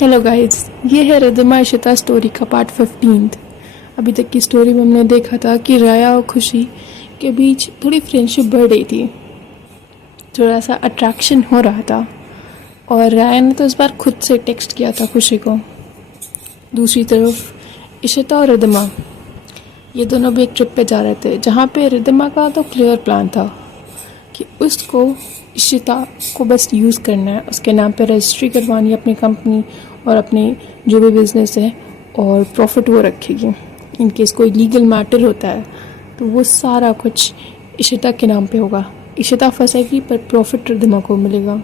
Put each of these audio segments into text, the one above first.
Hello guys, ये है Riddhima Ishita story का पार्ट 15। अभी तक की स्टोरी में हमने देखा था कि राया और खुशी के बीच थोड़ी फ्रेंडशिप बढ़ रही थी, थोड़ा सा अट्रैक्शन हो रहा था। और राया ने तो इस बार खुद से टेक्स्ट किया था खुशी को। दूसरी तरफ इशिता और रिद्धिमा ये दोनों भी एक ट्रिप पे जा रहे थे, जहाँ पे रिद्धिमा का तो क्लियर प्लान था कि उसको इशिता को बस यूज़ करना है, उसके नाम पे रजिस्ट्री करवानी है अपनी कंपनी और अपने जो भी बिज़नेस है, और प्रॉफिट वो रखेगी। इन केस कोई लीगल मैटर होता है तो वो सारा कुछ इशिता के नाम पे होगा। इशिता फंसेगी पर प्रॉफिट रिद्धिमा को मिलेगा।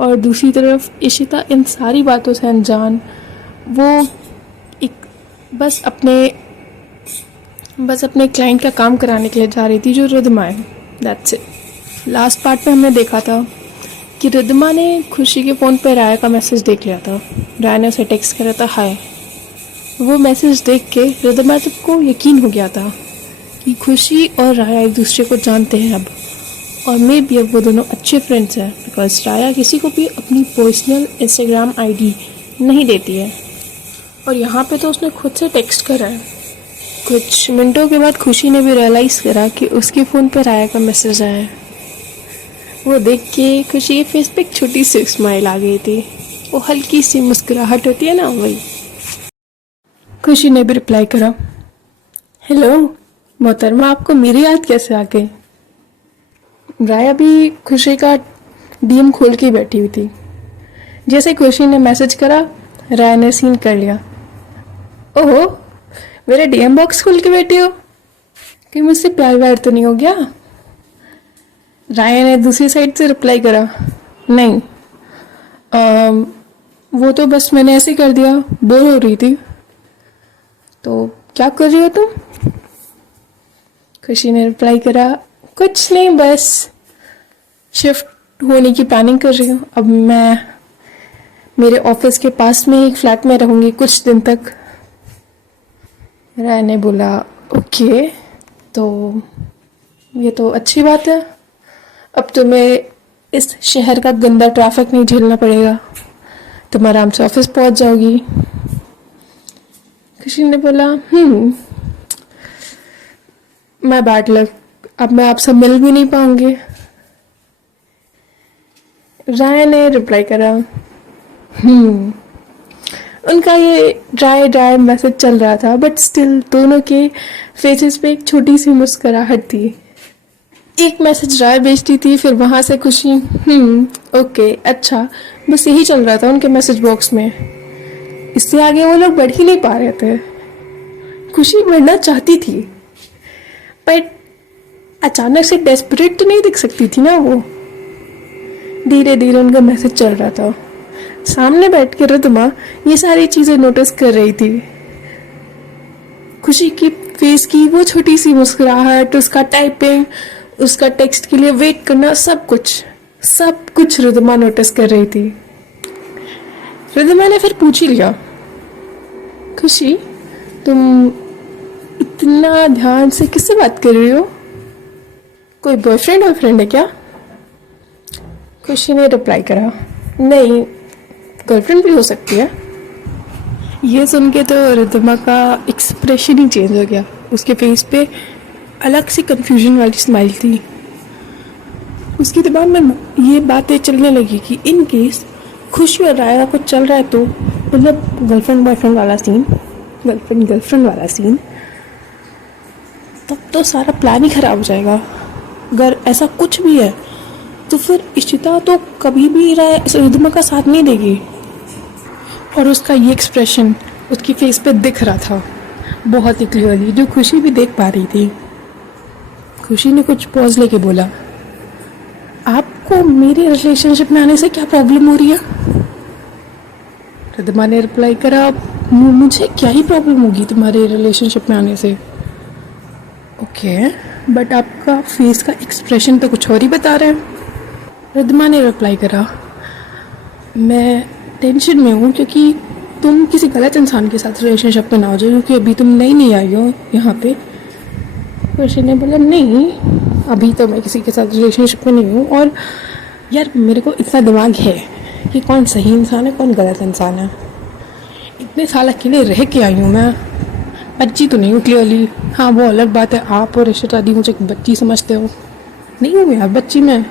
और दूसरी तरफ इशिता इन सारी बातों से अनजान वो एक बस अपने क्लाइंट का काम कराने के लिए जा रही थी, जो रिद्धिमा है। That's it. लास्ट पार्ट में हमने देखा था कि रिद्धिमा ने खुशी के फ़ोन पर राया का मैसेज देख लिया था। राया ने उसे टेक्स्ट करा था हाय। वो मैसेज देख के रिद्धिमा को यकीन हो गया था कि खुशी और राया एक दूसरे को जानते हैं अब, और मे भी अब वो दोनों अच्छे फ्रेंड्स हैं, बिकॉज राया किसी को भी अपनी पर्सनल इंस्टाग्राम आईडी नहीं देती है। और यहाँ पे तो उसने खुद से टेक्स्ट करा है। कुछ मिनटों के बाद खुशी ने भी रियलाइज़ करा कि उसके फ़ोन पर राया का मैसेज आया है। वो देख के खुशी के फेस पे एक छोटी सी स्माइल आ गई थी। वो हल्की सी मुस्कुराहट होती है ना, वही। खुशी ने भी रिप्लाई करा, हेलो मोहतरमा, आपको मेरी याद कैसे आ गई। राया भी खुशी का डीएम खोल के बैठी हुई थी। जैसे खुशी ने मैसेज करा, राया ने सीन कर लिया। ओहो, मेरे डीएम बॉक्स खोल के बैठी हो, कि मुझसे प्यार व्यार तो नहीं हो गया। राया ने दूसरी साइड से रिप्लाई करा, नहीं वो तो बस मैंने ऐसे कर दिया, बोर हो रही थी। तो क्या कर रही हो तुम। खुशी ने रिप्लाई करा, कुछ नहीं, बस शिफ्ट होने की प्लानिंग कर रही हूँ। अब मैं मेरे ऑफिस के पास में एक फ्लैट में रहूँगी कुछ दिन तक। राय ने बोला, ओके, तो ये तो अच्छी बात है। अब तुम्हें इस शहर का गंदा ट्रैफिक नहीं झेलना पड़ेगा, तुम आराम से ऑफिस पहुंच जाओगी। खुशी ने बोला, मैं बैड लक, अब मैं आपसे मिल भी नहीं पाऊंगी। राय ने रिप्लाई करा, उनका ये ड्राई मैसेज चल रहा था, बट स्टिल दोनों के फेसेस पे एक छोटी सी मुस्कुराहट थी। एक मैसेज राय भेजती थी, फिर वहां से खुशी, ओके, अच्छा, बस यही चल रहा था उनके मैसेज बॉक्स में। इससे आगे वो लोग बढ़ ही नहीं पा रहे थे। खुशी बढ़ना चाहती थी, बट अचानक से डेस्परेट तो नहीं दिख सकती थी ना वो। धीरे धीरे उनका मैसेज चल रहा था। सामने बैठ के रिद्धिमा ये सारी चीजें नोटिस कर रही थी। खुशी की फेस की वो छोटी सी मुस्कुराहट, उसका टाइपिंग, उसका टेक्स्ट के लिए वेट करना, सब कुछ रिद्धिमा नोटिस कर रही थी। रिद्धिमा ने फिर पूछ ही लिया, खुशी, तुम इतना ध्यान से किससे बात कर रही हो, कोई बॉयफ्रेंड है क्या। खुशी ने रिप्लाई करा, नहीं, गर्लफ्रेंड भी हो सकती है। ये सुन के तो रिद्धिमा का एक्सप्रेशन ही चेंज हो गया। उसके फेस पे अलग सी कंफ्यूजन वाली स्माइल थी। उसके दिमाग में ये बातें चलने लगी कि इन केस खुशी और राया कुछ चल रहा है तो मतलब गर्लफ्रेंड बॉयफ्रेंड वाला सीन, गर्लफ्रेंड वाला सीन, तब तो सारा प्लान ही खराब हो जाएगा। अगर ऐसा कुछ भी है तो फिर इशिता तो कभी भी रिद्धिमा का साथ नहीं देगी। और उसका ये एक्सप्रेशन उसकी फेस पे दिख रहा था बहुत ही क्लियरली, जो खुशी भी देख पा रही थी। खुशी ने कुछ पॉज लेके बोला, आपको मेरे रिलेशनशिप में आने से क्या प्रॉब्लम हो रही है। रिद्धिमा ने रिप्लाई करा, मुझे क्या ही प्रॉब्लम होगी तुम्हारे रिलेशनशिप में आने से। ओके, बट आपका फेस का एक्सप्रेशन तो कुछ और ही बता रहा है। रिद्धिमा ने रिप्लाई करा, मैं टेंशन में हूँ क्योंकि तुम किसी गलत इंसान के साथ रिलेशनशिप में ना हो जाए, क्योंकि अभी तुम नई आई हो यहाँ पे। खुशी ने बोला, नहीं, अभी तो मैं किसी के साथ रिलेशनशिप में नहीं हूँ, और यार मेरे को इतना दिमाग है कि कौन सही इंसान है कौन गलत इंसान है। इतने साल अकेले रह के आई हूँ मैं, बच्ची तो नहीं हूँ क्लियरली। हाँ वो अलग बात है, आप और इशिता दी मुझे बच्ची समझते हो, नहीं हूँ यार बच्ची मैं।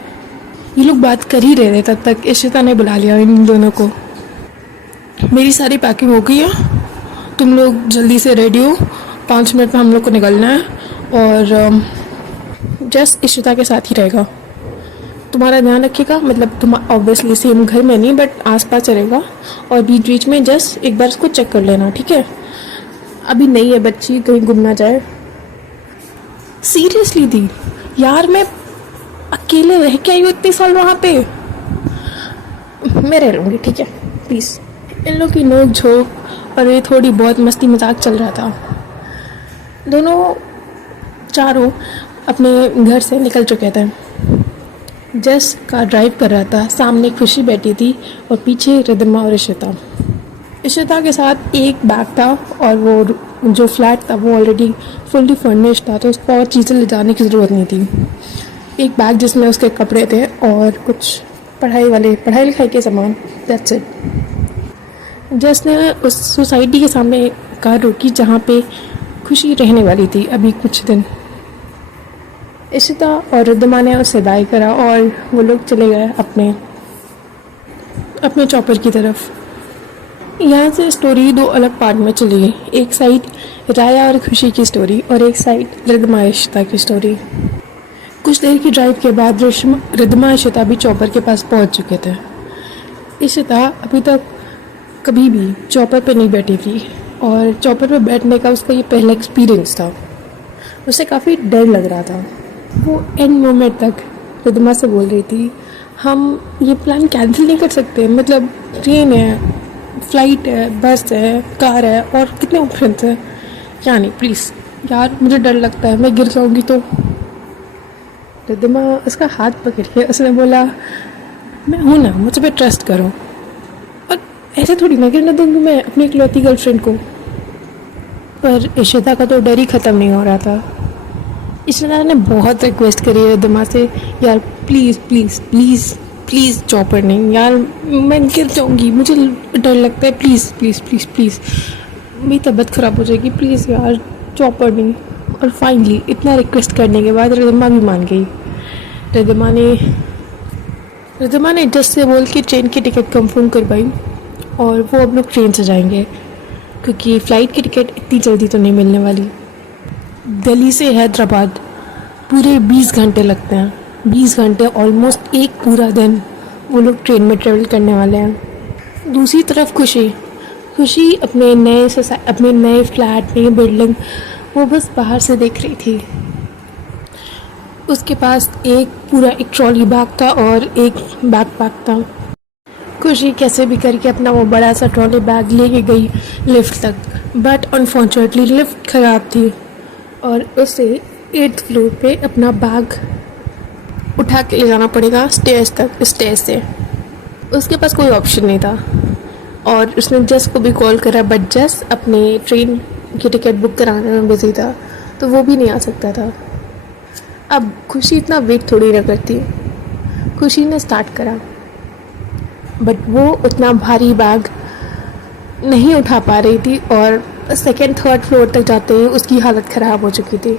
ये लोग बात कर ही रहे थे तब तक इशिता ने बुला लिया इन दोनों को। मेरी सारी पैकिंग हो गई है, तुम लोग जल्दी से रेडी हो, 5 मिनट में हम लोग को निकलना है। और जस्ट इशिता के साथ ही रहेगा, तुम्हारा ध्यान रखिएगा, मतलब तुम ऑब्वियसली सेम घर में नहीं बट आसपास रहेगा, और बीच बीच में जस्ट एक बार उसको चेक कर लेना, ठीक है। अभी नहीं है बच्ची, कहीं गुम ना जाए। सीरियसली दी यार, मैं अकेले रह के आई हूँ इतने साल वहाँ पे, मैं रह लूँगी ठीक है प्लीज़। इन लोग की नोक झोंक और ये थोड़ी बहुत मस्ती मजाक चल रहा था। दोनों चारों अपने घर से निकल चुके थे। जस कार ड्राइव कर रहा था, सामने खुशी बैठी थी और पीछे रिद्धिमा और इशिता। इशिता के साथ एक बैग था और वो जो फ्लैट था वो ऑलरेडी फुल्ली फर्निश्ड था, तो उसको और चीज़ें ले जाने की ज़रूरत नहीं थी। एक बैग जिसमें उसके कपड़े थे और कुछ पढ़ाई लिखाई के सामान, दैट्स इट। जस ने उस सोसाइटी के सामने कार रोकी जहाँ पे खुशी रहने वाली थी अभी कुछ दिन। इशिता और रिद्धिमा ने उससे बाय करा और वो लोग चले गए अपने अपने चॉपर की तरफ। यहाँ से स्टोरी दो अलग पार्ट में चली गई, एक साइड राया और खुशी की स्टोरी और एक साइड रिद्धिमा इशिता की स्टोरी। कुछ देर की ड्राइव के बाद रिद्धिमा इशिता भी चॉपर के पास पहुँच चुके थे। इशिता अभी तक कभी भी चॉपर पे नहीं बैठी थी और चॉपर पे बैठने का उसका ये पहला एक्सपीरियंस था। उसे काफ़ी डर लग रहा था। वो एंड मोमेंट तक रिद्धिमा से बोल रही थी, हम ये प्लान कैंसिल नहीं कर सकते, मतलब ट्रेन है, फ्लाइट है, बस है, कार है और कितने ऑप्शन हैं। क्या नहीं प्लीज़ यार, मुझे डर लगता है मैं गिर जाऊँगी तो। रिद्धिमा उसका हाथ पकड़ के उसने बोला, मैं हूँ ना, मुझ पर ट्रस्ट करो, और ऐसे थोड़ी ना गिरने दूँगी मैं अपनी इकलौती गर्लफ्रेंड को। पर इशिता का तो डर ही ख़त्म नहीं हो रहा था। इशिता ने बहुत रिक्वेस्ट करी है रिद्धिमा से, यार please please please please chopper नहीं यार, मैं गिर जाऊँगी, मुझे डर लगता है, प्लीज़ प्लीज़ प्लीज़ प्लीज़ मेरी तबीयत ख़राब हो जाएगी, प्लीज़ यार चॉपर नहीं। और फाइनली इतना रिक्वेस्ट करने के बाद रिद्धिमा भी मान गई। रिद्धिमा ने जस्ट से बोल के ट्रेन की टिकट कंफर्म करवाई और वो अब लोग ट्रेन से जाएंगे क्योंकि फ़्लाइट की टिकट इतनी जल्दी तो नहीं मिलने वाली। दिल्ली से हैदराबाद पूरे 20 घंटे लगते हैं, 20 घंटे, ऑलमोस्ट एक पूरा दिन वो लोग ट्रेन में ट्रेवल करने वाले हैं। दूसरी तरफ खुशी अपने नए फ्लैट, नई बिल्डिंग वो बस बाहर से देख रही थी। उसके पास एक ट्रॉली बैग था और एक बैकपैक था। खुशी कैसे भी करके अपना वो बड़ा सा ट्रॉली बैग लेके गई लिफ्ट तक, बट अनफॉर्चुनेटली लिफ्ट ख़राब थी और उसे 8th फ्लोर पे अपना बैग उठा के ले जाना पड़ेगा स्टेज से। उसके पास कोई ऑप्शन नहीं था और उसने जस को भी कॉल करा, बट जस अपने ट्रेन की टिकट बुक कराने में बिजी था तो वो भी नहीं आ सकता था। अब खुशी इतना वेट थोड़ी ना करती। खुशी ने स्टार्ट करा बट वो उतना भारी बैग नहीं उठा पा रही थी और 2nd-3rd फ्लोर तक जाते ही उसकी हालत ख़राब हो चुकी थी।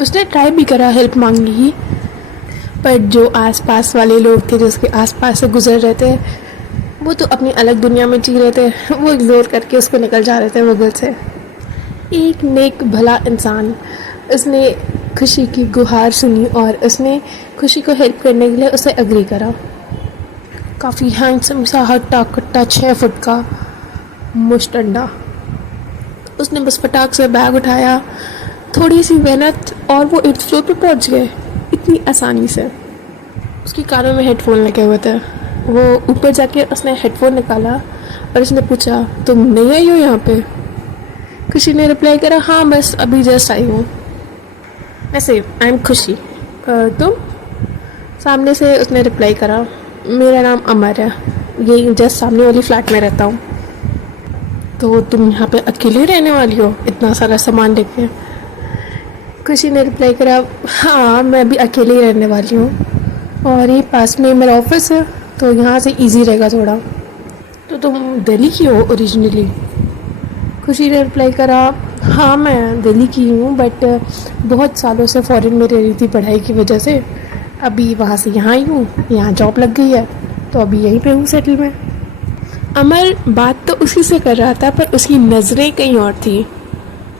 उसने ट्राई भी करा हेल्प मांगने की, पर जो आसपास वाले लोग थे जो उसके आसपास से गुजर रहे थे वो तो अपनी अलग दुनिया में जी रहे थे, वो इग्नोर करके उसको निकल जा रहे थे वो घर से। एक नेक भला इंसान, उसने खुशी की गुहार सुनी और उसने खुशी को हेल्प करने के लिए उसे एग्री करा। काफ़ी हैंडसम सा हट्टा कट्टा 6 फुट का मुश्तंडा। उसने बस फटाक से बैग उठाया, थोड़ी सी मेहनत और वो 8th फ्लोर पे पहुंच गए इतनी आसानी से। उसके कानों में हेडफोन लगे हुए थे। वो ऊपर जाके उसने हेडफोन निकाला और उसने पूछा, तुम नहीं आई हो यहाँ पे? खुशी ने रिप्लाई करा, हाँ बस अभी जस्ट आई हूँ। वैसे आई एम खुशी, तुम? सामने से उसने रिप्लाई करा, मेरा नाम अमर है, यही जस्ट सामने वाली फ्लैट में रहता हूँ। तो तुम यहाँ पे अकेले रहने वाली हो इतना सारा सामान लेके? खुशी ने रिप्लाई करा, हाँ मैं भी अकेले ही रहने वाली हूँ और ये पास में मेरा ऑफिस है तो यहाँ से इजी रहेगा थोड़ा। तो तुम दिल्ली की हो ओरिजिनली? खुशी ने रिप्लाई करा, हाँ मैं दिल्ली की हूँ, बट बहुत सालों से फ़ॉरेन में रह रही थी पढ़ाई की वजह से। अभी वहाँ से यहाँ आई हूँ, यहाँ जॉब लग गई है, तो अभी यहीं पे हूँ सेटल में। अमर बात तो उसी से कर रहा था, पर उसकी नज़रें कहीं और थी।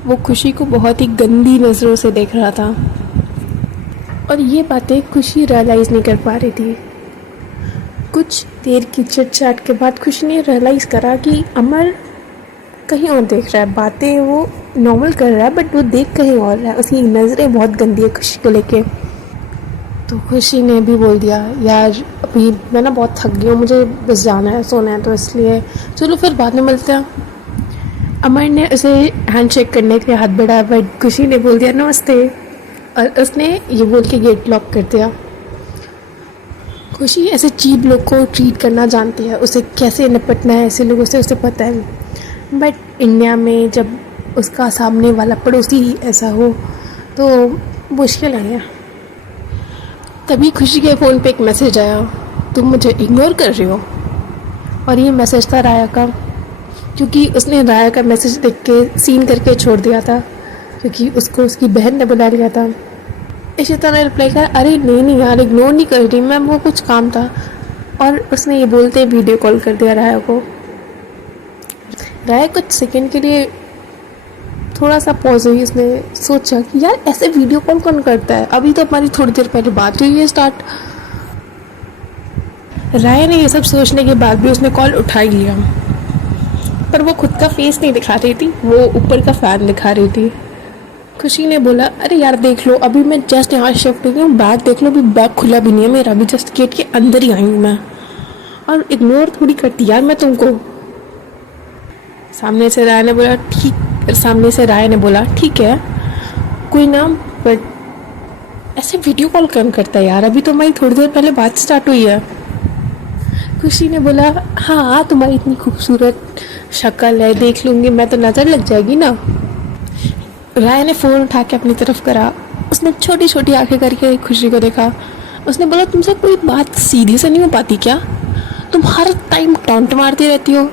वो खुशी को बहुत ही गंदी नज़रों से देख रहा था, और ये बातें खुशी रियलाइज़ नहीं कर पा रही थी। कुछ देर की चिट चैट के बाद खुशी ने रियलाइज़ करा कि अमर कहीं और देख रहा है। बातें वो नॉर्मल कर रहा है, बट वो देख कहीं और रहा है। उसकी नज़रें बहुत गंदी है खुशी को लेके। तो खुशी ने भी बोल दिया, यार अभी मैं ना बहुत थक गई हूँ, मुझे बस जाना है, सोना है, तो इसलिए चलो फिर बाद में मिलते हैं। अमर ने उसे हैंडशेक करने के लिए हाथ बढ़ाया, बट खुशी ने बोल दिया नमस्ते, और उसने ये बोल के गेट लॉक कर दिया। खुशी ऐसे चीप लोग को ट्रीट करना जानती है, उसे कैसे निपटना है ऐसे लोगों से उसे पता है। बट इंडिया में जब उसका सामने वाला पड़ोसी ही ऐसा हो तो मुश्किल है। तभी खुशी के फ़ोन पे एक मैसेज आया, तुम मुझे इग्नोर कर रही हो। और ये मैसेज था राया का, क्योंकि उसने राया का मैसेज देख के सीन करके छोड़ दिया था, क्योंकि उसको उसकी बहन ने बुला लिया था। इशिता ने रिप्लाई करा, अरे नहीं नहीं यार, इग्नोर नहीं कर रही मैं, वो कुछ काम था। और उसने ये बोलते वीडियो कॉल कर दिया राया को। राया कुछ सेकंड के लिए थोड़ा सा पॉज हुई। उसने सोचा कि यार ऐसे वीडियो कॉल कौन करता है, अभी तो हमारी थोड़ी देर पहले बात हुई है स्टार्ट। राया ने ये सब सोचने के बाद भी उसने कॉल उठा ही लिया, पर वो खुद का फेस नहीं दिखा रही थी, वो ऊपर का फैन दिखा रही थी। खुशी ने बोला, अरे यार देख लो, अभी मैं जस्ट यहाँ शिफ्ट हुई हूँ, बैग देख लो, अभी बैग खुला भी नहीं है मेरा, अभी जस्ट गेट के अंदर ही आई हूँ मैं, और इग्नोर थोड़ी करती यार मैं तुमको। सामने से राय ने बोला ठीक है कोई ना, बट ऐसे वीडियो कॉल कौन करता है यार, अभी तो हमारी थोड़ी देर पहले बात स्टार्ट हुई है। खुशी ने बोला, हाँ तुम्हारी इतनी खूबसूरत शक्ल है, देख लूँगी मैं तो नज़र लग जाएगी ना। राय ने फ़ोन उठा के अपनी तरफ करा, उसने छोटी छोटी आंखें करके खुशी को देखा। उसने बोला, तुमसे कोई बात सीधी से नहीं हो पाती क्या, तुम हर टाइम टॉन्ट मारती रहती हो।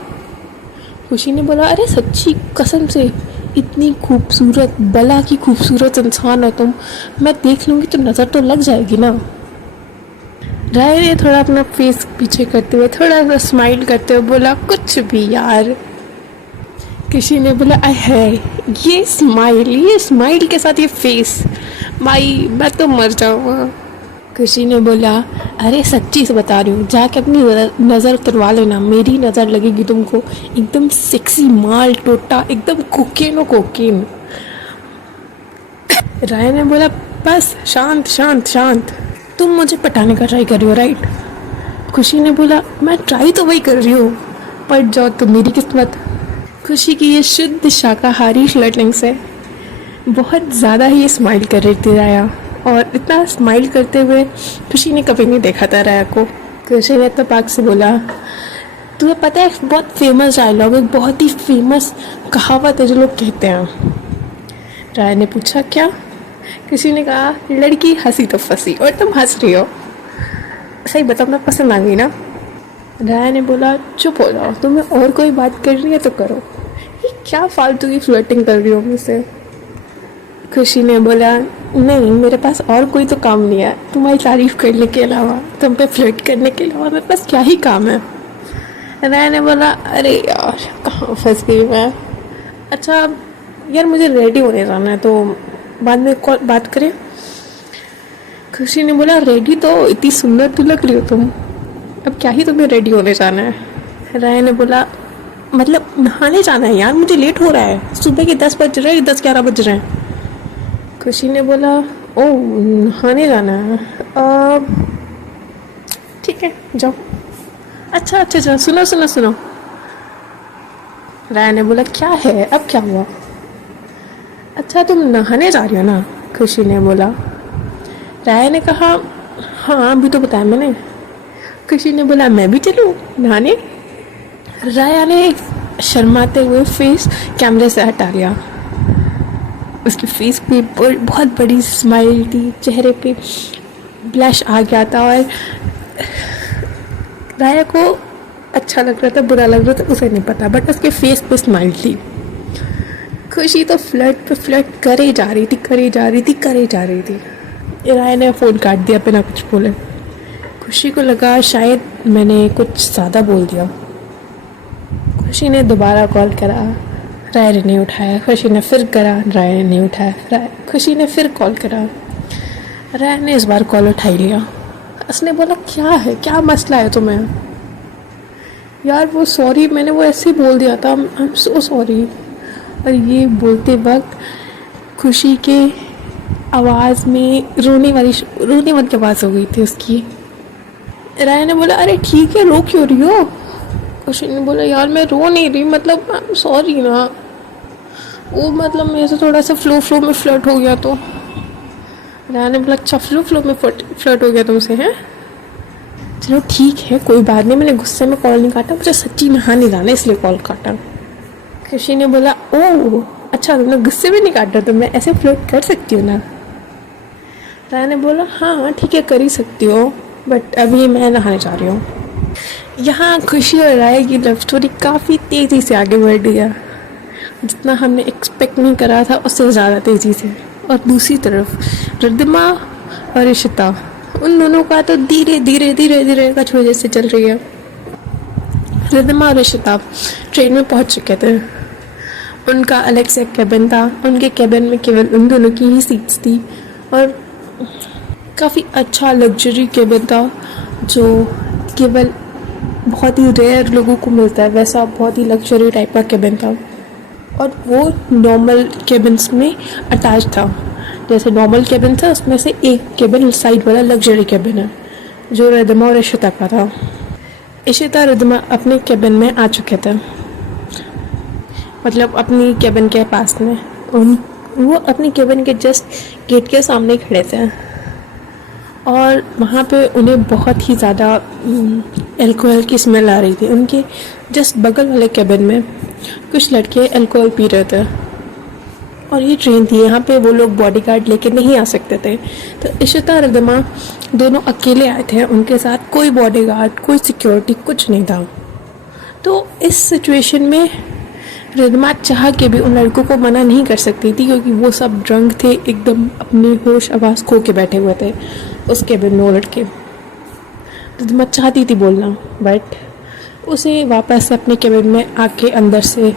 खुशी ने बोला, अरे सच्ची कसम से इतनी खूबसूरत, बला की खूबसूरत इंसान हो तुम, मैं देख लूँगी तो नज़र तो लग जाएगी ना। राय ने थोड़ा अपना फेस पीछे करते हुए थोड़ा सा स्माइल करते हुए बोला, कुछ भी यार। किसी ने बोला, है ये स्माइल के साथ ये फेस, भाई मैं तो मर जाऊँगा। खुशी ने बोला, अरे सच्ची से बता रही हूँ, जाके अपनी नज़र उतरवा लेना, मेरी नज़र लगेगी तुमको, एकदम सेक्सी माल टोटा, एकदम कोकेन। राय ने बोला, बस शांत शांत शांत, तुम मुझे पटाने का ट्राई कर रही हो राइट। खुशी ने बोला, मैं ट्राई तो वही कर रही हूँ, पट जाओ तो मेरी किस्मत। खुशी की ये शुद्ध शाकाहारी फ्लर्टिंग से बहुत ज़्यादा ही स्माइल कर रही थी राया, और इतना स्माइल करते हुए खुशी ने कभी नहीं देखा था राया को। खुशी ने तो पाक से बोला, तुम्हें पता है बहुत फेमस डायलॉग है, बहुत ही फेमस कहावत है जो लोग कहते हैं। राया ने पूछा, क्या? किसी ने कहा, लड़की हंसी तो फंसी, और तुम हंस रही हो, सही बताओ मैं पसंद आ गई ना। राया ने बोला, चुप हो जाओ, तुम्हें और कोई बात कर रही है तो करो, ये क्या फालतू की फ्लर्टिंग कर रही हो मुझसे। खुशी ने बोला, नहीं मेरे पास और कोई तो काम नहीं है, तुम्हारी तारीफ करने के अलावा, तुम पे फ्लर्ट करने के अलावा मेरे पास क्या ही काम है। राय ने बोला, अरे यार कहाँ फंस गई मैं। अच्छा यार मुझे रेडी होने जाना है, तो बाद में कॉल बात करें। खुशी ने बोला, रेडी तो इतनी सुंदर तो लग रही हो तुम, अब क्या ही तुम्हें रेडी होने जाना है। राय ने बोला, मतलब नहाने जाना है यार, मुझे लेट हो रहा है, सुबह के 10 बज रहे हैं, 10-11 बज रहे हैं। खुशी ने बोला, ओ नहाने जाना है, ठीक है जाओ। अच्छा सुनो। राय ने बोला, क्या है, अब क्या हुआ? अच्छा तुम नहाने जा रही हो ना, खुशी ने बोला। राय ने कहा, हाँ अभी तो बताया मैंने। खुशी ने बोला, मैं भी चलूँ नहाने? राया ने शर्माते हुए फेस कैमरे से हटा लिया। उसके फेस पे बहुत बड़ी स्माइल थी, चेहरे पे ब्लश आ गया था, और राया को अच्छा लग रहा था, बुरा लग रहा था, उसे नहीं पता, बट उसके फेस पे स्माइल थी। खुशी तो फ्लर्ट पे फ्लर्ट करे जा रही थी, करे जा रही थी, करे जा रही थी। राया ने फ़ोन काट दिया बिना कुछ बोले। खुशी को लगा शायद मैंने कुछ ज़्यादा बोल दिया। खुशी ने दोबारा कॉल करा, राया ने नहीं उठाया। खुशी ने फिर करा, राया ने नहीं उठाया। खुशी ने फिर कॉल करा, राया ने इस बार कॉल उठा ही लिया। उसने बोला क्या है, क्या मसला है तुम्हें? यार वो सॉरी, मैंने वो ऐसे ही बोल दिया था, आई एम सो सॉरी। और ये बोलते वक्त खुशी के आवाज़ में रोने वाली आवाज़ हो गई थी उसकी। राया ने बोला अरे ठीक है, रो क्यों रही हो? खुशी ने बोला यार मैं रो नहीं रही, मतलब आई एम सॉरी ना, वो मतलब मेरे से थोड़ा सा फ्लो में फ्लर्ट हो गया। तो राया ने बोला अच्छा फ्लो में फ्लर्ट हो गया तुमसे, हैं? चलो ठीक है, कोई बात नहीं, मैंने गुस्से में कॉल नहीं काटा, मुझे सच्ची में हाँ नहीं जाना इसलिए कॉल काटा। खुशी ने बोला ओह अच्छा, तुमने गुस्से में नहीं काटा तो मैं ऐसे फ्लर्ट कर सकती हूँ ना? राया ने बोला हाँ ठीक है, कर ही सकती हो, बट अभी मैं नहाने जा रही हूँ। यहाँ खुशी और राया की लव स्टोरी काफ़ी तेज़ी से आगे बढ़ गया, जितना हमने एक्सपेक्ट नहीं करा था उससे ज़्यादा तेज़ी से। और दूसरी तरफ रिद्धिमा और इशिता, उन दोनों का तो धीरे धीरे कछ वजह से चल रही है। रिद्धिमा और इशिता ट्रेन में पहुंच चुके थे। उनका अलग से कैबिन था, उनके कैबिन में केवल उन दोनों की ही सीट्स थी और काफ़ी अच्छा लग्जरी कैबिन था जो केवल बहुत ही रेयर लोगों को मिलता है, वैसा बहुत ही लग्जरी टाइप का कैबिन था। और वो नॉर्मल कैबिन्स में अटैच था, जैसे नॉर्मल कैबिन था उसमें से एक कैबिन साइड वाला लग्जरी कैबिन है जो रिद्धिमा और इशिता का था। इशिता रिद्धिमा अपने कैबिन में आ चुके थे, मतलब अपनी कैबिन के पास में। वो अपनी कैबिन के जस्ट गेट के सामने खड़े थे और वहाँ पे उन्हें बहुत ही ज़्यादा अल्कोहल की स्मेल आ रही थी। उनके जस्ट बगल वाले कैबिन में कुछ लड़के अल्कोहल पी रहे थे और ये ट्रेन थी, यहाँ पे वो लोग बॉडीगार्ड लेके नहीं आ सकते थे। तो इशिता और रिद्धिमा दोनों अकेले आए थे, उनके साथ कोई बॉडीगार्ड, कोई सिक्योरिटी, कुछ नहीं था। तो इस सिचुएशन में रिद्धिमा चाह के भी उन लड़कों को मना नहीं कर सकती थी क्योंकि वो सब ड्रंक थे, एकदम अपनी होश आवाज़ खो के बैठे हुए थे उस कैबिन में। वो लड़के, रिद्धिमा चाहती थी बोलना, बट उसे वापस से अपने कैबिन में आके अंदर से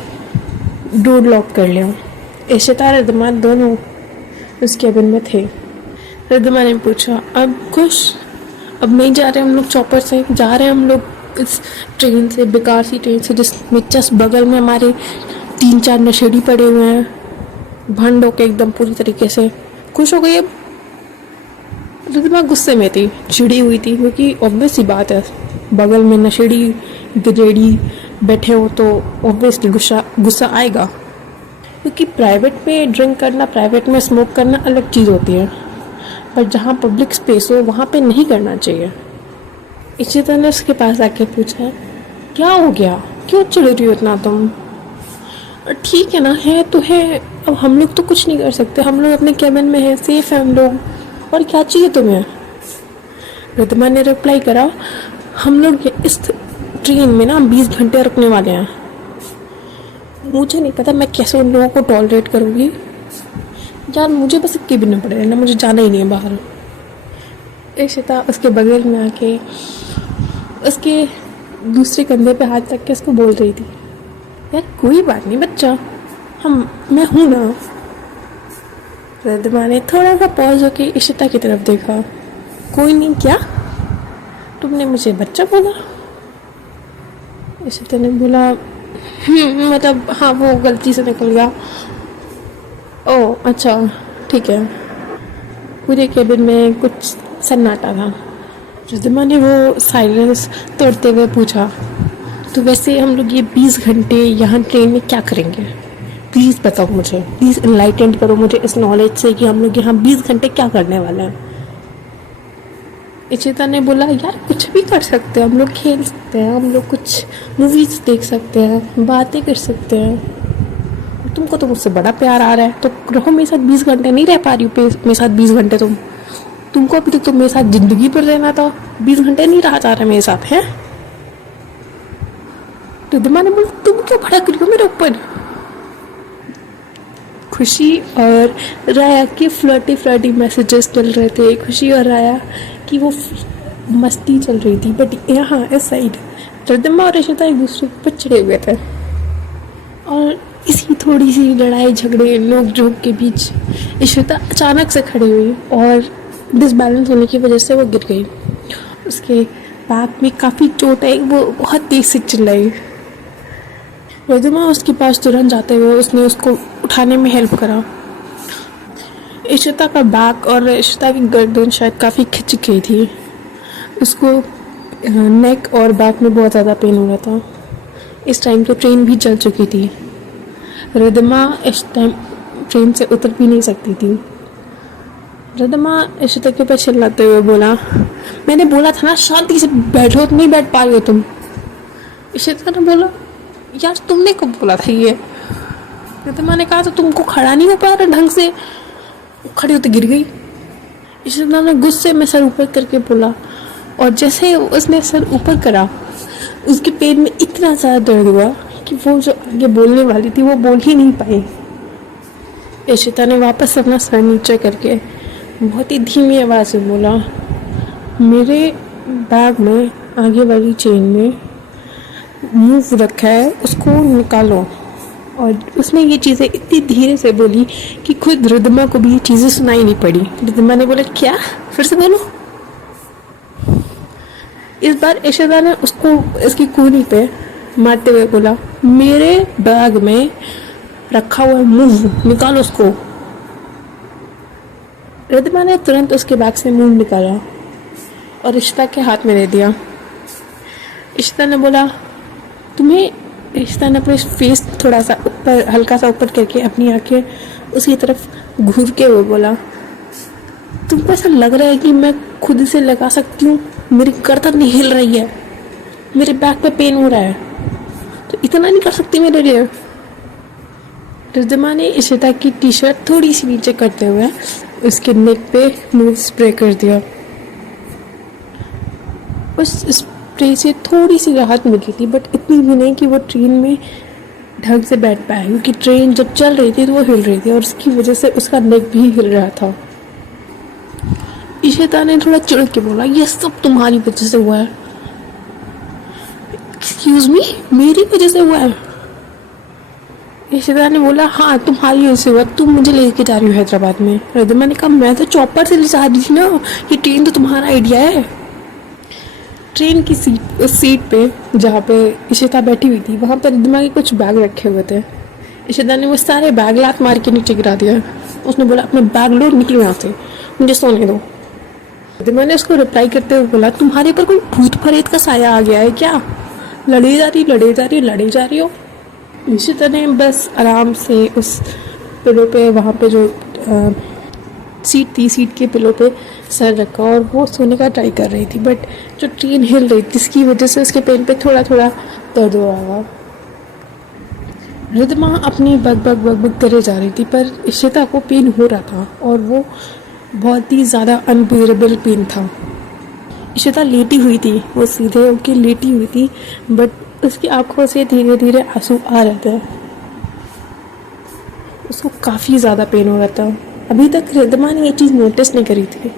डोर लॉक कर लिया। इशिता और रिद्धिमा दोनों उस कैबिन में थे। रिद्धिमा ने पूछा अब खुश, अब नहीं जा रहे हम लोग चॉपर से, जा रहे हैं हम लोग इस ट्रेन से, बेकार सी ट्रेन से जिसमें जस्ट बगल में हमारे 3-4 नशेड़ी पड़े हुए हैं, भंड होके एकदम पूरी तरीके से। खुश हो गई अब? रिद्धिमा गुस्से में थी, चिड़ी हुई थी क्योंकि ऑब्वियस सी बात है, बगल में नशेड़ी गजेड़ी बैठे हो तो ऑब्वियसली गुस्सा आएगा। क्योंकि प्राइवेट में ड्रिंक करना, प्राइवेट में स्मोक करना अलग चीज़ होती है, पर जहाँ पब्लिक स्पेस हो वहाँ पे नहीं करना चाहिए। इशिता ने उसके पास आके पूछा क्या हो गया, क्यों चिढ़ रही हो इतना तुम? ठीक है ना, है तो है, अब हम लोग तो कुछ नहीं कर सकते, हम लोग अपने कैबिन में हैं, सेफ है हम लोग, और क्या चाहिए तुम्हें? रिद्धिमा ने रिप्लाई करा हम लोग इस ट्रेन में ना 20 घंटे रुकने वाले हैं, मुझे नहीं पता मैं कैसे उन लोगों को टॉलरेट करूँगी यार, मुझे बस केबिन में पड़े रहना, मुझे जाना ही नहीं है बाहर। इशिता उसके बगल में आके उसके दूसरे कंधे पे हाथ रख के उसको बोल रही थी यार कोई बात नहीं बच्चा, मैं हूँ ना। रिद्धिमा ने थोड़ा सा पॉज होके इशिता की तरफ देखा, कोई नहीं क्या, तुमने मुझे बच्चा बोला? इशिता ने बोला मतलब हाँ वो गलती से निकल गया। ओह अच्छा ठीक है। पूरे केबिन में कुछ सन्नाटा था। रिद्धिमा ने वो साइलेंस तोड़ते हुए पूछा तो वैसे हम लोग ये 20 घंटे यहाँ ट्रेन में क्या करेंगे? प्लीज़ बताओ मुझे, प्लीज़ इनलाइटेंड करो मुझे इस नॉलेज से कि हम लोग यहाँ 20 घंटे क्या करने वाले हैं। इशिता ने बोला यार कुछ भी कर सकते हैं हम लोग, खेल सकते हैं हम लोग, कुछ मूवीज़ देख सकते हैं, बातें कर सकते हैं। तुमको तो मुझसे बड़ा प्यार आ रहा है तो रहो मेरे साथ 20 घंटे। नहीं रह पा रही हो मेरे साथ 20 घंटे तुमको अभी तक तो मेरे साथ ज़िंदगी पर रहना था, 20 घंटे नहीं रहा जा रहा मेरे साथ है? रिद्धिमा ने बोला तुम क्यों भड़क रही हो मेरे ऊपर। खुशी और राया के फ्लर्टी मैसेजेस चल रहे थे, खुशी और राया की वो मस्ती चल रही थी। बट यहाँ इस साइड रिद्धिमा और इशिता एक दूसरे पर चढ़े हुए थे और इसी थोड़ी सी लड़ाई झगड़े नोक झोंक के बीच इशिता अचानक से खड़ी हुई और डिसबैलेंस होने की वजह से वो गिर गई। उसके बैक में काफ़ी चोट आई, वो बहुत तेज से चिल्लाई। रिद्धिमा उसके पास तुरंत जाते हुए उसने उसको उठाने में हेल्प करा। इशिता का बैक और इशिता की गर्दन शायद काफ़ी खिंच गई थी, उसको नेक और बैक में बहुत ज़्यादा पेन हो रहा था। इस टाइम तो ट्रेन भी चल चुकी थी, रिद्धिमा इस टाइम ट्रेन से उतर भी नहीं सकती थी। रिद्धिमा इशिता के ऊपर चिल्लाते हुए बोला, मैंने बोला था ना शांति से बैठो, नहीं बैठ पा रही हो तुम। इशिता ने बोला, यार तुमने कब बोला था ये। रिद्धिमा ने कहा तो तुमको खड़ा नहीं हो पा रहा ढंग से, खड़ी होते गिर गई। इशिता ने गुस्से में सर ऊपर करके बोला और जैसे उसने सर ऊपर करा उसके पेट में इतना ज़्यादा दर्द हुआ कि वो जो आगे बोलने वाली थी वो बोल ही नहीं पाई। इशिता ने वापस अपना सर नीचे करके बहुत ही धीमी आवाज़ में बोला, मेरे बैग में आगे वाली चेन में मूव रखा है, उसको निकालो। और उसने ये चीज़ें इतनी धीरे से बोली कि खुद रिद्धिमा को भी ये चीज़ें सुनाई नहीं पड़ी। रिद्धिमा ने बोला, क्या, फिर से बोलो। इस बार इशिता ने उसको इसकी कूहनी पे मारते हुए बोला, मेरे बैग में रखा हुआ मूव, निकालो उसको। रिद्धिमा ने तुरंत उसके बैग से मूव निकाला और इशिता के हाथ में दे दिया। इशिता ने बोला, तुम्हें, इशिता ने अपने फेस थोड़ा सा ऊपर, हल्का सा ऊपर करके अपनी आंखें उसकी तरफ घूर के वो बोला, तुमको ऐसा लग रहा है कि मैं खुद से लगा सकती हूँ, मेरी गर्दन नहीं हिल रही है, मेरे बैक पे पेन हो रहा है, तो इतना नहीं कर सकती मेरे लिए। रिद्धिमा ने इशिता की टी शर्ट थोड़ी सी नीचे करते हुए उसके नेक पे मूव स्प्रे कर दिया। उस स्प्रे से थोड़ी सी राहत मिली थी, बट इतनी भी नहीं कि वो ट्रेन में ढंग से बैठ पाए, क्योंकि ट्रेन जब चल रही थी तो वो हिल रही थी और उसकी वजह से उसका नेक भी हिल रहा था। इशिता ने थोड़ा चिढ़ के बोला, ये सब तुम्हारी वजह से हुआ है। एक्सक्यूज मी, मेरी वजह से हुआ है। इशिता ने बोला, हाँ तुम्हारी वजह से हुआ, तुम मुझे लेके जा रही हो हैदराबाद में। रिद्धिमा ने कहा, मैं तो चॉपर से ले जा रही थी ना, ये ट्रेन तो तुम्हारा आइडिया है। ट्रेन की सीट, उस सीट पे जहाँ पे इशिता बैठी हुई थी वहाँ पर रिद्धिमा के कुछ बैग रखे हुए थे। इशिता ने वो सारे बैग लात मार के नीचे गिरा दिया। उसने बोला, अपने बैग लो, निकलो यहाँ से, मुझे सोने दो। रिद्धिमा ने उसको रिप्लाई करते हुए बोला, तुम्हारे ऊपर कोई भूत प्रेत का साया आ गया है क्या, लड़े जा रही हो। इशिता ने बस आराम से उस पिलो पे, वहाँ पे जो सीट थी, सीट के पिलो पे सर रखा और वो सोने का ट्राई कर रही थी, बट जो ट्रेन हिल रही थी जिसकी वजह से उसके पेन पे थोड़ा थोड़ा दर्द हो रहा था। रिद्धिमा अपनी बग करे जा रही थी, पर इशिता को पेन हो रहा था और वो बहुत ही ज़्यादा अनबियरेबल पेन था। इशिता लेटी हुई थी, वो सीधे होकर लेटी हुई थी, बट उसकी आंखों से धीरे धीरे आंसू आ रहे थे। उसको काफ़ी ज़्यादा पेन हो रहा था। अभी तक रिद्धिमा ने ये चीज़ नोटिस नहीं करी थी।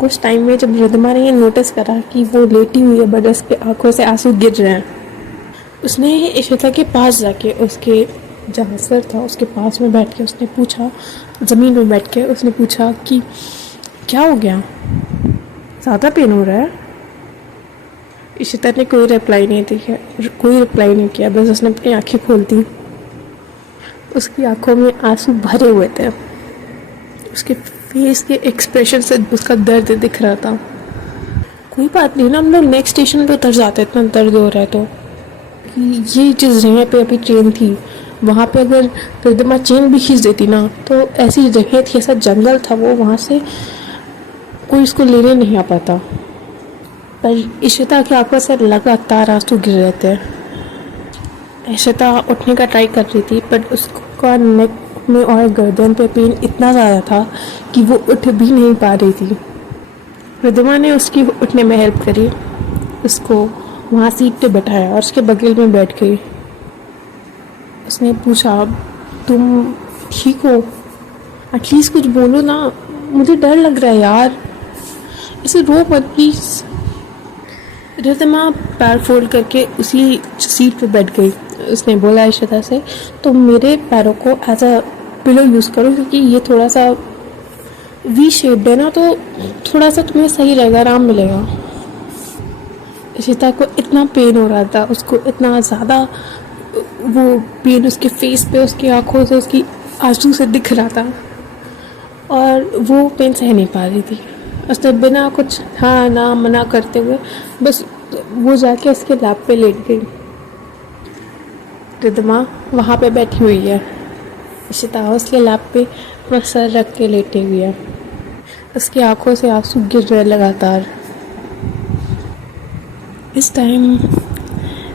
कुछ टाइम में जब रिद्धिमा ने ये नोटिस करा कि वो लेटी हुई है बट उसके आंखों से आंसू गिर रहे हैं, उसने इशिता के पास जाके, उसके जहाँ सर था उसके पास में बैठ के उसने पूछा, ज़मीन में बैठ के उसने पूछा कि क्या हो गया, ज़्यादा पेन हो रहा है। इशिता ने कोई रिप्लाई नहीं किया, बस उसने अपनी आंखें खोल दी। उसकी आंखों में आंसू भरे हुए थे, उसके फेस के एक्सप्रेशन से उसका दर्द दिख रहा था। कोई बात नहीं ना, हम लोग नेक्स्ट स्टेशन पे उतर जाते, इतना दर्द हो रहा है तो। कि ये जिस जगह पे अभी ट्रेन थी वहाँ पे अगर रिद्धिमा चेन भी खींच देती ना, तो ऐसी जगह थी, ऐसा जंगल था वो, वहाँ से कोई उसको लेने नहीं आ पाता। पर इशिता की आंखों से लगातार आंसू गिर रहे थे। इशिता उठने का ट्राई कर रही थी, बट उसका नेक में और गर्दन पे पेन इतना ज़्यादा था कि वो उठ भी नहीं पा रही थी। रिद्धिमा ने उसकी उठने में हेल्प करी, उसको वहाँ सीट पे बैठाया और उसके बगल में बैठ गई। उसने पूछा, तुम ठीक हो? एटलीस्ट कुछ बोलो ना, मुझे डर लग रहा है यार, ऐसे रो मत प्लीज़। रिद्धिमा पैर फोल्ड करके उसी सीट पे बैठ गई। उसने बोला इशिता से, तुम मेरे पैरों को एज अ पिलो यूज़ करो, क्योंकि ये थोड़ा सा वी शेप्ड है ना, तो थोड़ा सा तुम्हें सही रहेगा, आराम मिलेगा। इशिता को इतना पेन हो रहा था, उसको इतना ज़्यादा वो पेन उसके फेस पे, उसकी आंखों से, उसकी आंसू से दिख रहा था, और वो पेन सह नहीं पा रही थी। उसने बिना कुछ हाँ ना मना करते हुए बस वो जाके उसके लैप पे लेट गई। रिद्धिमा वहाँ पे बैठी हुई है, इशिता उसके लैप पे अपना सर रख के लेटी हुई है। उसकी आंखों से आंसू गिर रहे लगातार। इस टाइम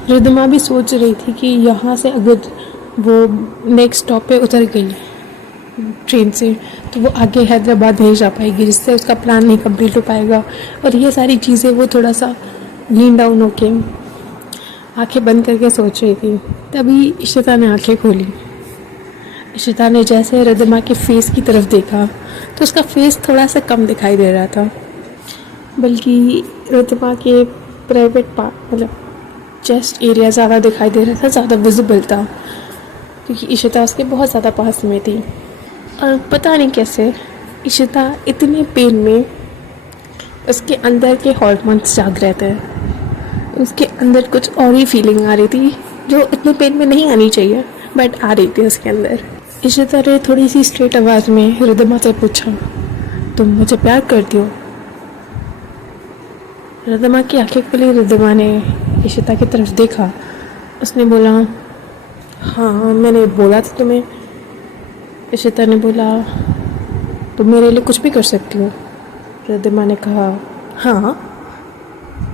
रिद्धिमा भी सोच रही थी कि यहाँ से अगर वो नेक्स्ट स्टॉप पे उतर गई ट्रेन से, तो वो आगे हैदराबाद नहीं जा पाएगी, जिससे उसका प्लान नहीं कंप्लीट हो पाएगा। और ये सारी चीज़ें वो थोड़ा सा लीन डाउन होके आंखें बंद करके सोच रही थी। तभी इशिता ने आंखें खोली। इशिता ने जैसे रिद्धिमा के फेस की तरफ देखा तो उसका फेस थोड़ा सा कम दिखाई दे रहा था, बल्कि रिद्धिमा के प्राइवेट पार्ट मतलब चेस्ट एरिया ज़्यादा दिखाई दे रहा था, ज़्यादा विजिबल था, क्योंकि इशिता उसके बहुत ज़्यादा पास में थी। और पता नहीं कैसे इशिता इतने पेन में उसके अंदर के हॉर्मोन्स जाग रहे थे। उसके अंदर कुछ और ही फीलिंग आ रही थी जो इतने पेन में नहीं आनी चाहिए, बट आ रही थी उसके अंदर। इशिता ने थोड़ी सी स्ट्रेट आवाज़ में रिद्धिमा से पूछा, तुम मुझे प्यार करती हो? रिद्धिमा की आंखें खुली। रिद्धिमा ने इशिता की तरफ देखा। उसने बोला, हाँ मैंने बोला था तुम्हें। इशिता ने बोला, तुम मेरे लिए कुछ भी कर सकती हो? रिद्धिमा ने कहा, हाँ।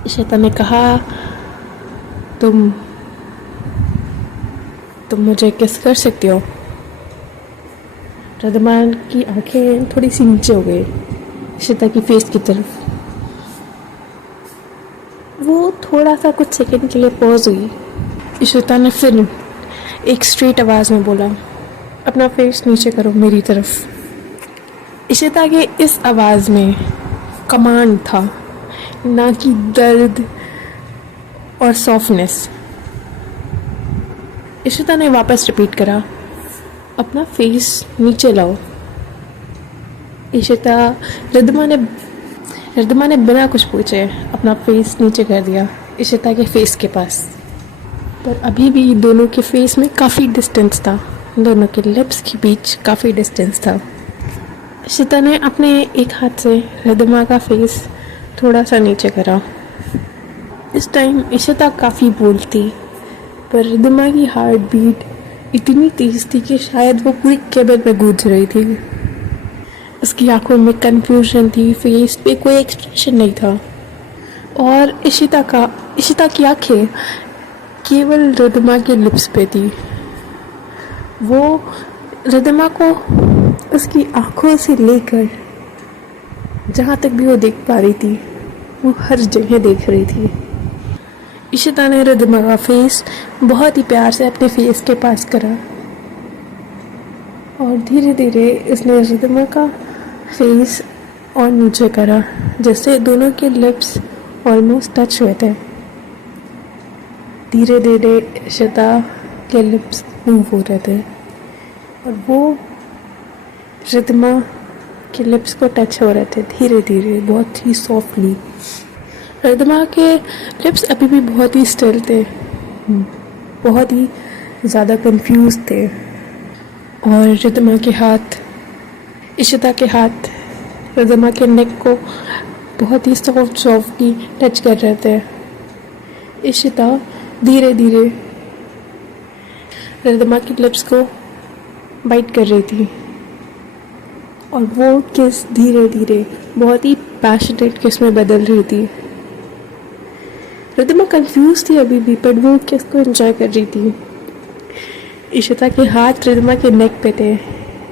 इशिता ने कहा, तुम मुझे किस कर सकती हो? रिद्धिमा की आंखें थोड़ी सी नीचे हो गई इशिता की फेस की तरफ। वो थोड़ा सा कुछ सेकंड के लिए पॉज हुई। इशिता ने फिर एक स्ट्रेट आवाज़ में बोला, अपना फेस नीचे करो मेरी तरफ। इशिता के इस आवाज़ में कमांड था, ना कि दर्द और सॉफ्टनेस। इशिता ने वापस रिपीट करा, अपना फेस नीचे लाओ। इशिता रिद्धिमा ने बिना कुछ पूछे अपना फेस नीचे कर दिया इशिता के फेस के पास। पर अभी भी दोनों के फेस में काफ़ी डिस्टेंस था, दोनों के लिप्स के बीच काफ़ी डिस्टेंस था। इशिता ने अपने एक हाथ से रिद्धिमा का फेस थोड़ा सा नीचे करा। इस टाइम इशिता काफ़ी बोलती, पर रिद्धिमा की हार्ट बीट इतनी तेज थी कि शायद वो पूरी केबिन में गूंज रही थी। उसकी आंखों में कंफ्यूजन थी, फेस पे कोई एक्सप्रेशन नहीं था, और इशिता की आंखें केवल रिद्धिमा के लिप्स पे थी। वो रिद्धिमा को उसकी आंखों से लेकर जहाँ तक भी वो देख पा रही थी, वो हर जगह देख रही थी। इशिता ने रिद्धिमा का फेस बहुत ही प्यार से अपने फेस के पास करा, और धीरे धीरे उसने रिद्धिमा का फेस और नीचे करा, जैसे दोनों के लिप्स ऑलमोस्ट टच हुए थे। धीरे धीरे इशिता के लिप्स मूव हो रहे थे, और वो रिद्धिमा के लिप्स को टच हो रहे थे धीरे धीरे, बहुत ही सॉफ्टली। रिद्धिमा के लिप्स अभी भी बहुत ही स्टिल थे, बहुत ही ज़्यादा कंफ्यूज थे, और रिद्धिमा के हाथ, इशिता के हाथ रिद्धिमा के नेक को बहुत ही सॉफ्टली टच कर रहे थे। इशिता धीरे धीरे रिद्धिमा की लिप्स को बाइट कर रही थी, और वो किस धीरे धीरे बहुत ही पैशनेट किस में बदल रही थी। रिद्धिमा कंफ्यूज थी अभी भी, पर वो किस को एंजॉय कर रही थी। इशिता के हाथ रिद्धिमा के नेक पे थे,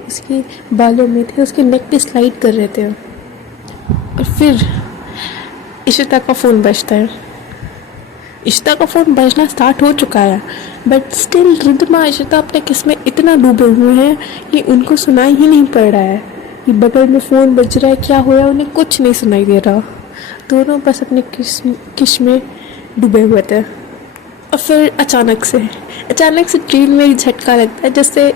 उसके बालों में थे, उसके नेक पे स्लाइड कर रहे थे। और फिर इशिता का फ़ोन बजता है। इशिता का फ़ोन बजना स्टार्ट हो चुका है, बट स्टिल रिद्धिमा इशिता अपने किस में इतना डूबे हुए हैं कि उनको सुनाई ही नहीं पड़ रहा है कि बगल में फ़ोन बज रहा है, क्या होया उन्हें कुछ नहीं सुनाई दे रहा। दोनों बस अपने किस में डूबे हुए थे। और फिर अचानक से ट्रेन में एक झटका लगता है, जिससे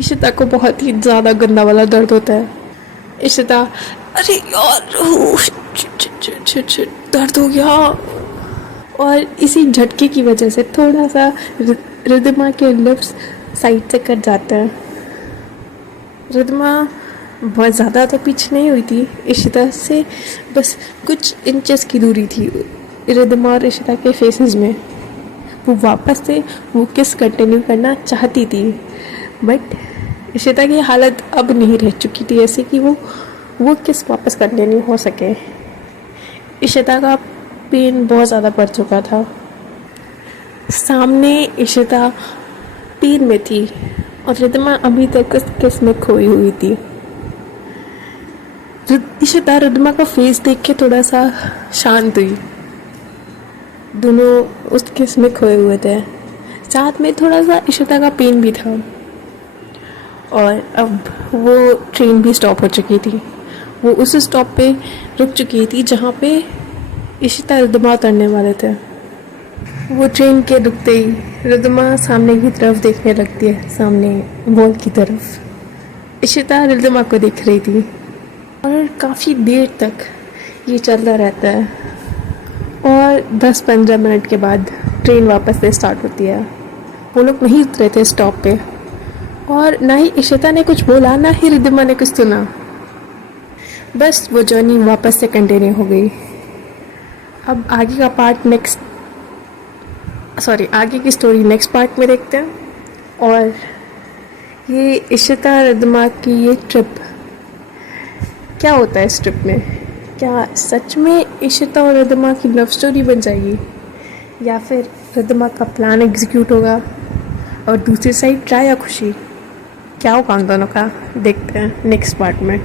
इशिता को बहुत ही ज़्यादा गंदा वाला दर्द होता है। इशिता, अरे यार दर्द हो गया। और इसी झटके की वजह से थोड़ा सा रिद्धिमा के लिप्स साइड से कट जाते हैं। रिद्धिमा बहुत ज़्यादा तो पीछे नहीं हुई थी इशिता से, बस कुछ इंचेस की दूरी थी रिद्धिमा और इशिता के फेसेस में। वो वापस से वो किस कंटिन्यू करना चाहती थी, बट इशिता की हालत अब नहीं रह चुकी थी ऐसे कि वो किस वापस कंटिन्यू हो सके। इशिता का पेन बहुत ज़्यादा बढ़ चुका था। सामने इशिता पेन में थी और रिद्धिमा अभी तक उस किस में खोई हुई थी। इशिता रिद्धिमा का फेस देख के थोड़ा सा शांत हुई। दोनों उस किस में खोए हुए थे, साथ में थोड़ा सा इशिता का पेन भी था। और अब वो ट्रेन भी स्टॉप हो चुकी थी। वो उस स्टॉप पे रुक चुकी थी जहाँ पे इशिता रिद्धिमा उतरने वाले थे। वो ट्रेन के रुकते ही रिद्धिमा सामने की तरफ देखने लगती है, सामने वॉल की तरफ। इशिता रिद्धिमा को देख रही थी और काफ़ी देर तक ये चलता रहता है। और 10-15 मिनट के बाद ट्रेन वापस से स्टार्ट होती है। वो लोग नहीं उतरे थे स्टॉप पे, और ना ही इशिता ने कुछ बोला, ना ही रिद्धिमा ने कुछ सुना। बस वो जर्नी वापस से कंटिन्यू हो गई। अब आगे का पार्ट आगे की स्टोरी नेक्स्ट पार्ट में देखते हैं। और ये इशिता रिद्धिमा की ये ट्रिप, क्या होता है इस ट्रिप में? क्या सच में इशिता और रिद्धिमा की लव स्टोरी बन जाएगी, या फिर रिद्धिमा का प्लान एग्जीक्यूट होगा और दूसरी साइड राया खुशी? क्या होगा उन दोनों का, देखते हैं नेक्स्ट पार्ट में।